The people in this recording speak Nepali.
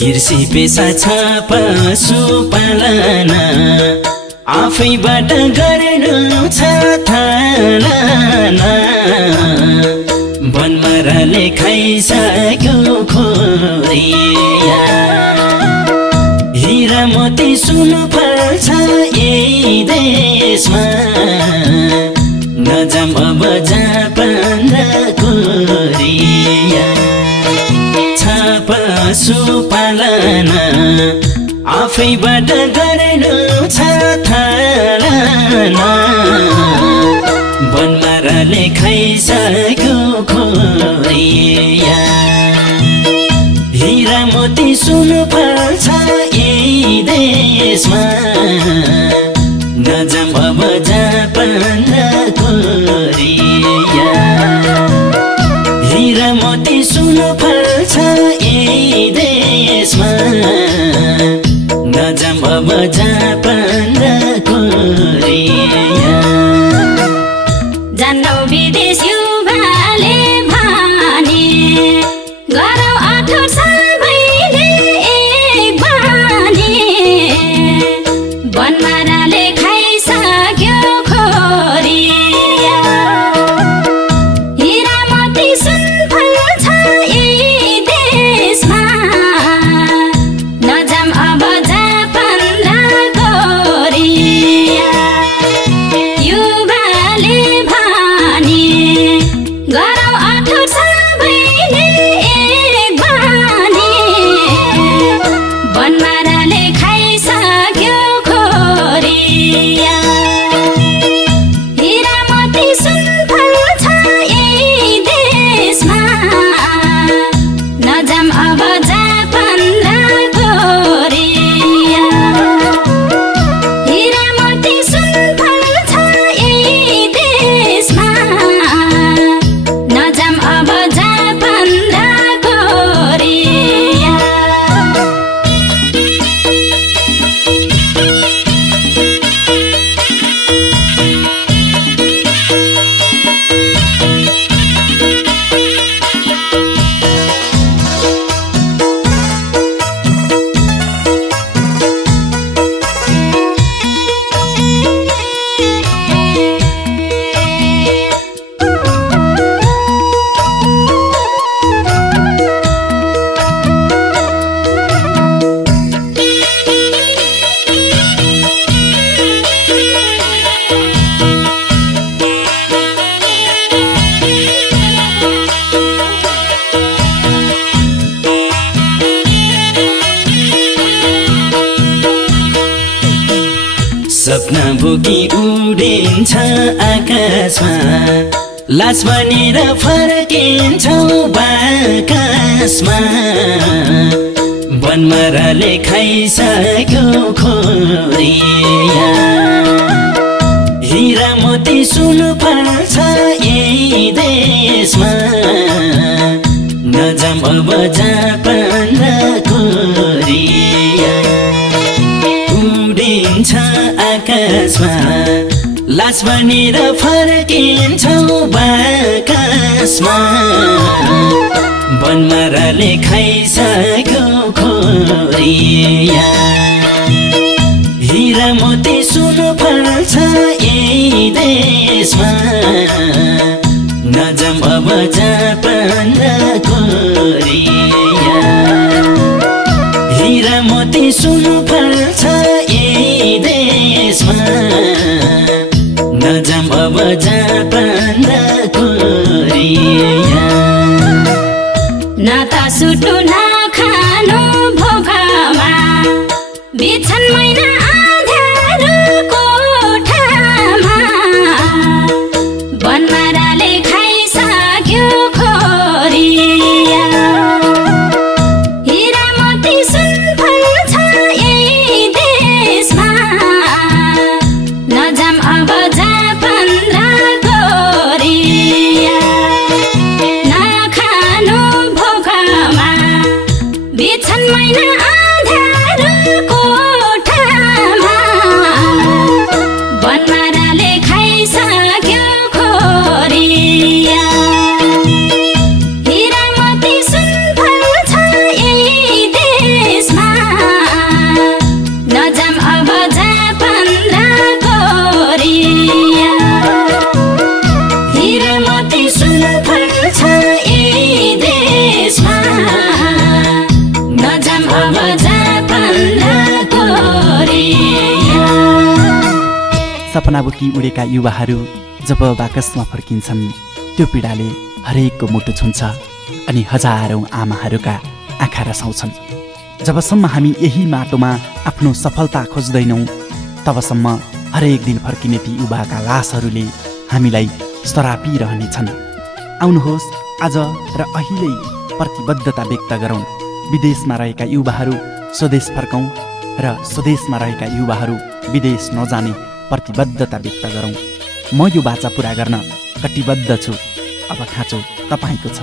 कृषि पेशा छ पशुपालन आफैबाट गर्नु छ थालना बनमाराले खाइसक्यो खोरिया हीरा मोती सुन फल्छ यही देशमा नजाम अब जापान र कोरिया पशुपालन आफैबाट गर्नु छ थालना बनमाराले खाइसक्यो खोरिया हीरा मोती सुन फल्छ यही देशमा नजाम अब जापान र कोरिया हीरा मोती सुन फल्छ यही देशमा नजाम अब जापान र कोरिया जान्नौ विदेश युवाले भने गरौ 18 साल भइले एक बानी बनमाराले खाइसक्यो खोरिया हीरा मोती सुन फल्छ यही देशमा नजाम अब जापान र कोरिया युवाले भने गरौ 18 साल भइले एक बानी बनमाराले खाइसक्यो खोरिया हीरा मोती सुन फल्छ यही देशमा नजाम अब जापान र कोरिया हीरा मोती सुन फल्छ यही देशमा नजाम अब जापान र कोरिया सपना बोकी उडिन्छ आकाशमा लास बनेर फर्किन्छौ बाकाशमा बनमाराले खाइसक्यो खोरिया हीरा मोती सुन फल्छ यही देशमा नजाम अब जापान र कोरिया उडिन्छ आकाशमा लास बनेर फर्किन्छौ बाकाशमा बनमाराले खाइसक्यो खोरिया हीरा मोती सुन फल्छ यही देशमा नजाम अब जापान र कोरिया हीरा मोती सुन फल्छ यही देशमा नजाम अब जापान र कोरिया न त सुटु नखानु भोकमा बिछन महिना आँध्यारो कोठामा बनमाराले खाइसक्यो खोरिया हिरा मोती सुनफल छ यही देशमा नजाम अब जापान र कोरिया नखानु भोकमा बिछन महिना आँध्यारो कोठामा बनमाराले खाइसक्यो खोरिया हिरा मोती सुनफल छ यही देशमा नजाम अब जापान र कोरिया हिरा मोती सुनफल छ यही देशमा नजाम अब जापान र कोरिया सपनाबुकी उडेका युवाहरू जब बाकसमा फर्किन्छन् त्यो पीडाले हरेकको मुटु छुन्छ अनि हजारौं आमाहरूका आँखा रसाउँछन्। जबसम्म हामी यही माटोमा आफ्नो सफलता खोज्दैनौँ तबसम्म हरेक दिन फर्किने ती युवाका लासहरूले हामीलाई सरापिरहनेछन्। आउनुहोस् आज र अहिले प्रतिबद्धता व्यक्त गरौँ। विदेशमा रहेका युवाहरू स्वदेश फर्कौँ र स्वदेशमा रहेका युवाहरू विदेश नजाने प्रतिबद्धता व्यक्त गरौँ। म यो बाचा पुरा गर्न कटिबद्ध छु। अब खाँचो तपाईँको छ।